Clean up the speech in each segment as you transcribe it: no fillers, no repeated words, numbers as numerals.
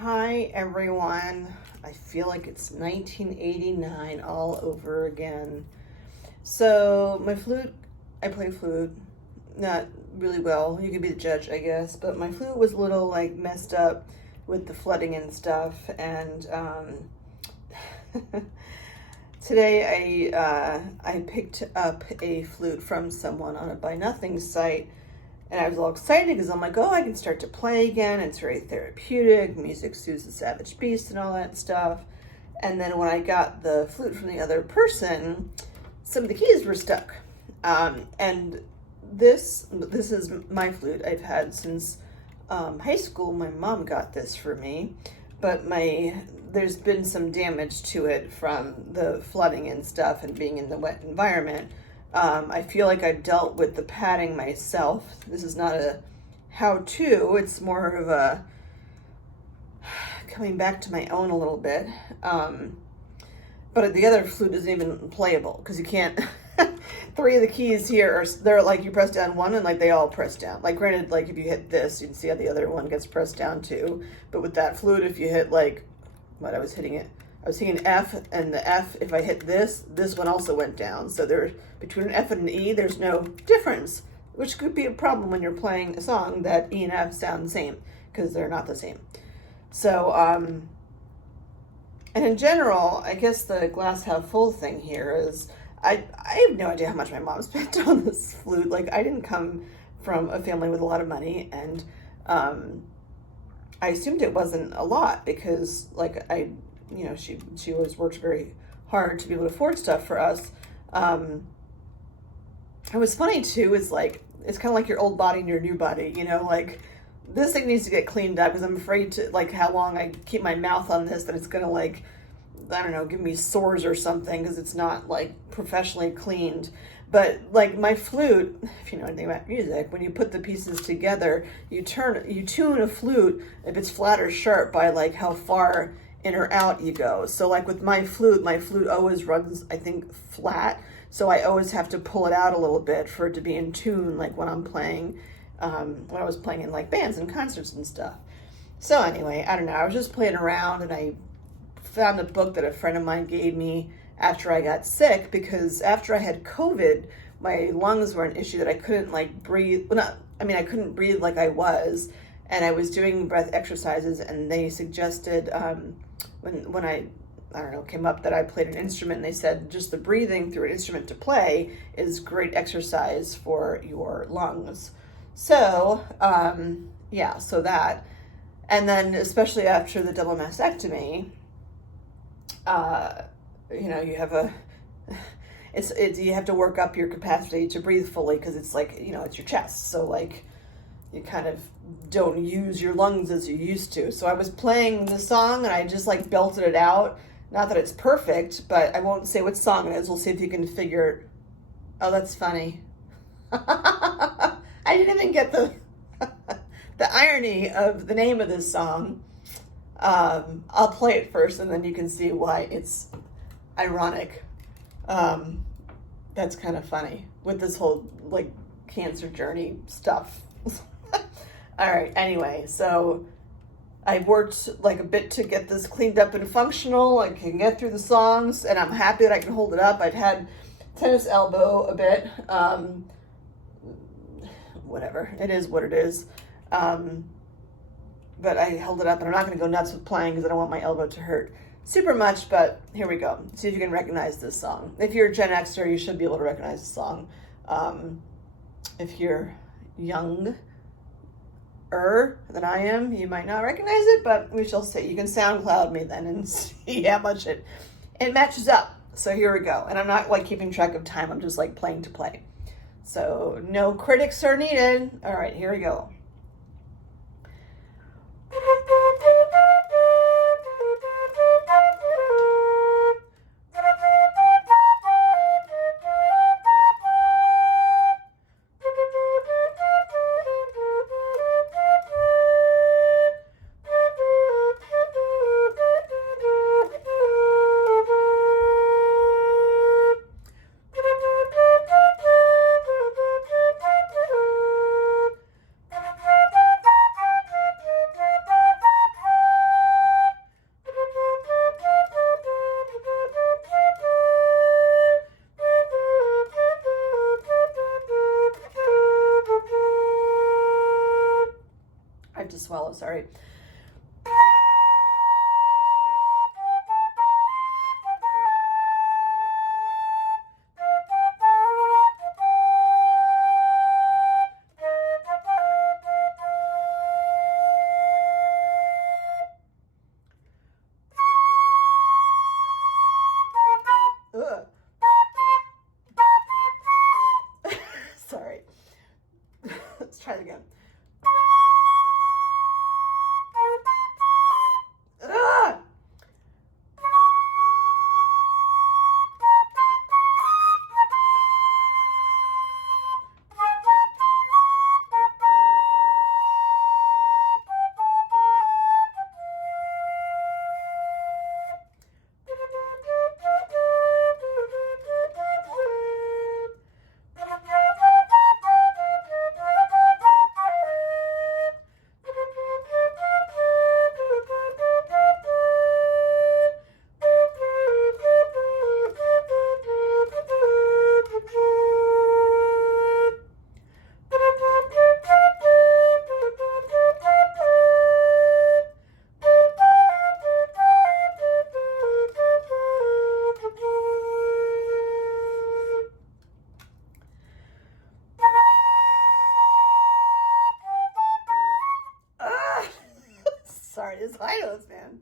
Hi everyone. I feel like it's 1989 all over again. So my flute, I play flute, not really well. You can be the judge, I guess. But my flute was a little like messed up with the flooding and stuff. And today I picked up a flute from someone on a Buy Nothing site. And I was all excited because I'm like, oh, I can start to play again. It's very therapeutic. Music soothes the savage beast and all that stuff. And then when I got the flute from the other person, some of the keys were stuck. And this is my flute I've had since high school. My mom got this for me, but there's been some damage to it from the flooding and stuff and being in the wet environment. I feel like I've dealt with the padding myself. This is not a how-to, it's more of a coming back to my own a little bit. But the other flute isn't even playable because you can't, three of the keys here they're like you press down one and like they all press down. Like granted, like if you hit this, you can see how the other one gets pressed down too. But with that flute, if you hit like, I was hitting F, and the F, if I hit this one also went down. So there's between an F and an E, there's no difference, which could be a problem when you're playing a song that E and F sound the same, because they're not the same. So, and in general, I guess the glass half full thing here is, I have no idea how much my mom spent on this flute. Like, I didn't come from a family with a lot of money, and I assumed it wasn't a lot because, like, she always worked very hard to be able to afford stuff for us. It was funny too, is like, it's kind of like your old body and your new body, like this thing needs to get cleaned up because I'm afraid to, like, how long I keep my mouth on this, that it's gonna, like, I don't know, give me sores or something because it's not like professionally cleaned. But like my flute, if you know anything about music, when you put the pieces together, you tune a flute if it's flat or sharp by like how far in or out you go. So like with my flute always runs, I think, flat. So I always have to pull it out a little bit for it to be in tune, like when I'm playing, when I was playing in like bands and concerts and stuff. So anyway, I don't know, I was just playing around and I found a book that a friend of mine gave me after I got sick, because after I had COVID, my lungs were an issue that I couldn't like breathe. I couldn't breathe like I was, and I was doing breath exercises, and they suggested when I don't know, came up that I played an instrument, and they said just the breathing through an instrument to play is great exercise for your lungs. So yeah, so that, and then especially after the double mastectomy, you have you have to work up your capacity to breathe fully because it's like, it's your chest. So like you kind of don't use your lungs as you used to. So I was playing the song and I just like belted it out. Not that it's perfect, but I won't say what song it is. We'll see if you can figure it. Oh, that's funny. I didn't even get the irony of the name of this song. I'll play it first and then you can see why it's ironic. That's kind of funny with this whole like cancer journey stuff. All right, anyway, so I worked like a bit to get this cleaned up and functional. I can get through the songs and I'm happy that I can hold it up. I'd had tennis elbow a bit. Whatever, it is what it is. But I held it up, and I'm not going to go nuts with playing because I don't want my elbow to hurt super much, but here we go. See if you can recognize this song. If you're a Gen Xer, you should be able to recognize the song. If you're younger than I am, you might not recognize it, but we shall see. You can SoundCloud me then and see how much it matches up. So here we go. And I'm not like keeping track of time. I'm just like playing to play. So no critics are needed. All right, here we go. to swallow, sorry. Sorry. Let's try it again. Sorry, it's high notes, man.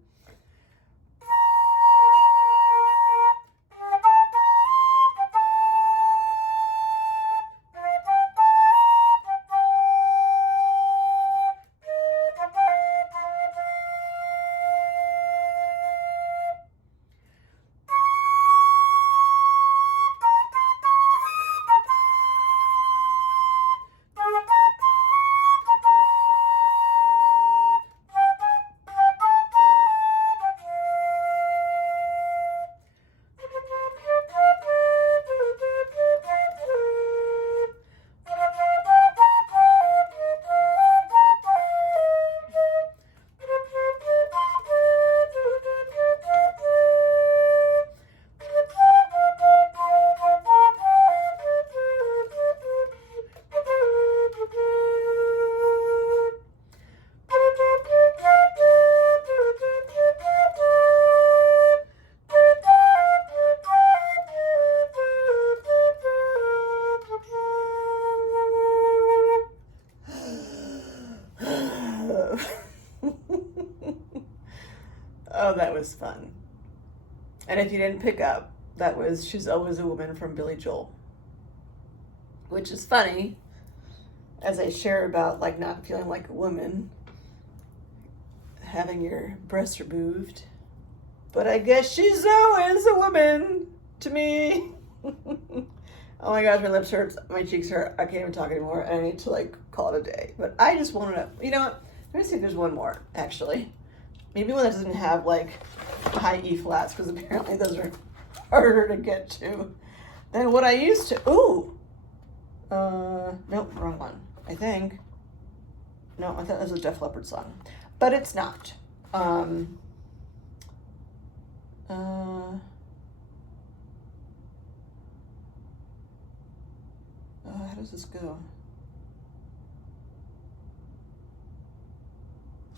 Oh, that was fun. And if you didn't pick up, that was She's Always a Woman from Billy Joel. Which is funny, as I share about like not feeling like a woman, having your breasts removed. But I guess she's always a woman to me. Oh my gosh, my lips hurt, my cheeks hurt, I can't even talk anymore, and I need to like call it a day. But I just wanted to, you know what, let me see if there's one more, actually. Maybe one that doesn't have like high E flats, because apparently those are harder to get to than what I used to. Ooh. Nope, wrong one, I think. No, I thought that was a Def Leppard song. But it's not. How does this go?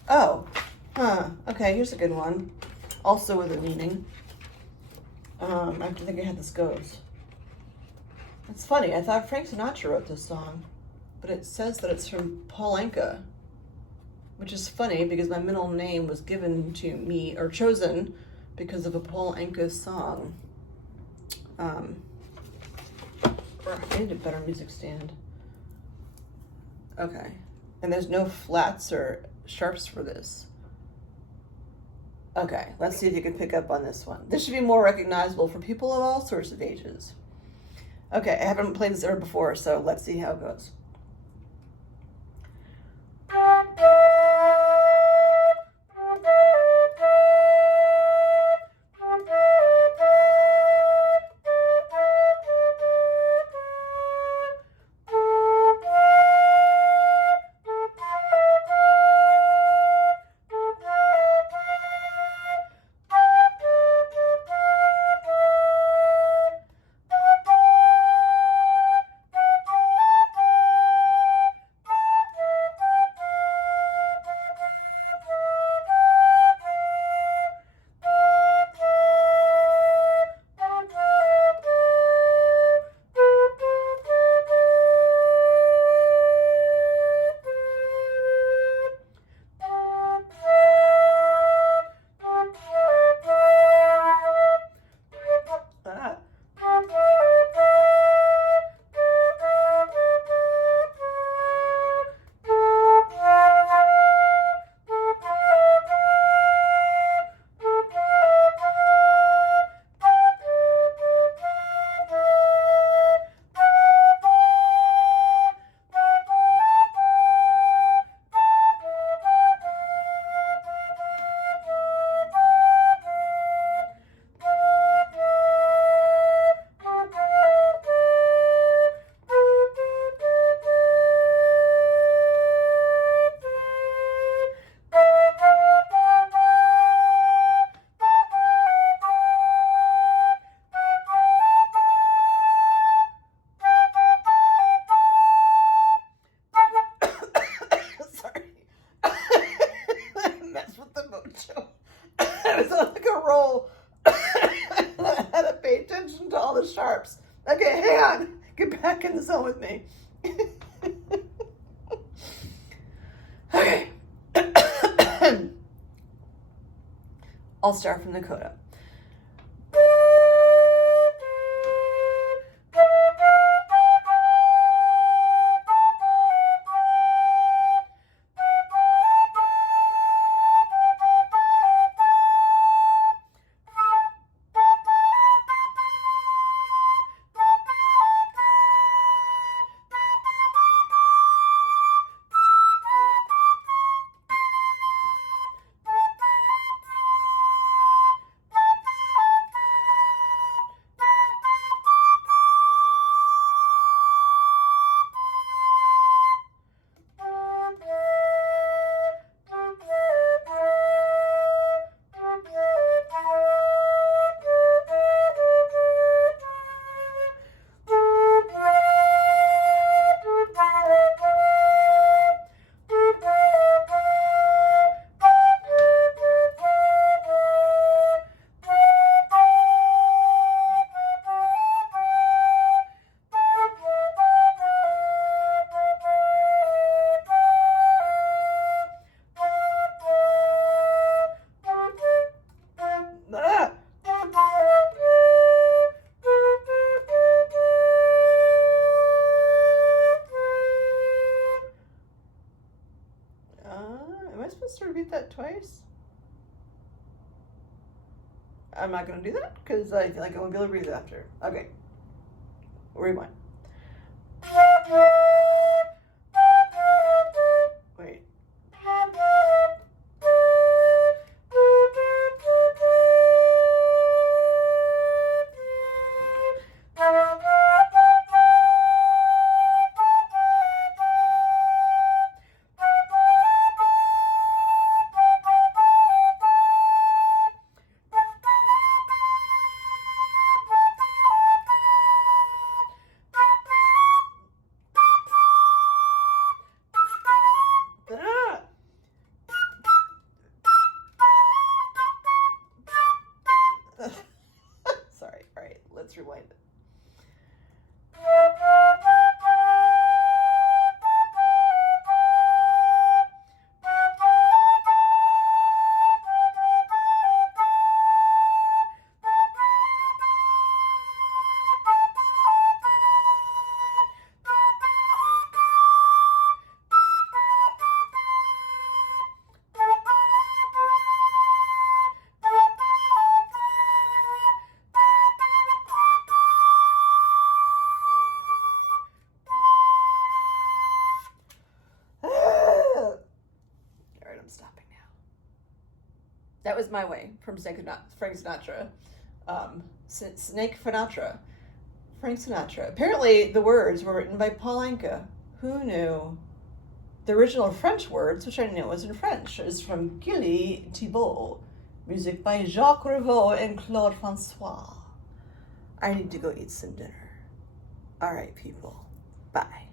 Oh, okay, here's a good one. Also with a meaning. I have to think of how this goes. It's funny, I thought Frank Sinatra wrote this song, but it says that it's from Paul Anka, which is funny because my middle name was given to me, or chosen, because of a Paul Anka song. I need a better music stand. Okay, and there's no flats or sharps for this. Okay, let's see if you can pick up on this one. This should be more recognizable for people of all sorts of ages. Okay, I haven't played this ever before, so let's see how it goes. I was on like a roll. I had to pay attention to all the sharps. Okay, hang on. Get back in the zone with me. Okay. I'll start from the coda. Am I supposed to repeat that twice? I'm not going to do that because I feel like I won't be able to breathe after. Okay. Rewind. Wait. Sorry. All right, let's rewind it. Stopping now. That was My Way from Frank Sinatra. Snake Sinatra. Frank Sinatra. Apparently, the words were written by Paul Anka. Who knew? The original French words, which I know was in French, is from Gilly Thibault. Music by Jacques Rivaux and Claude Francois. I need to go eat some dinner. All right, people. Bye.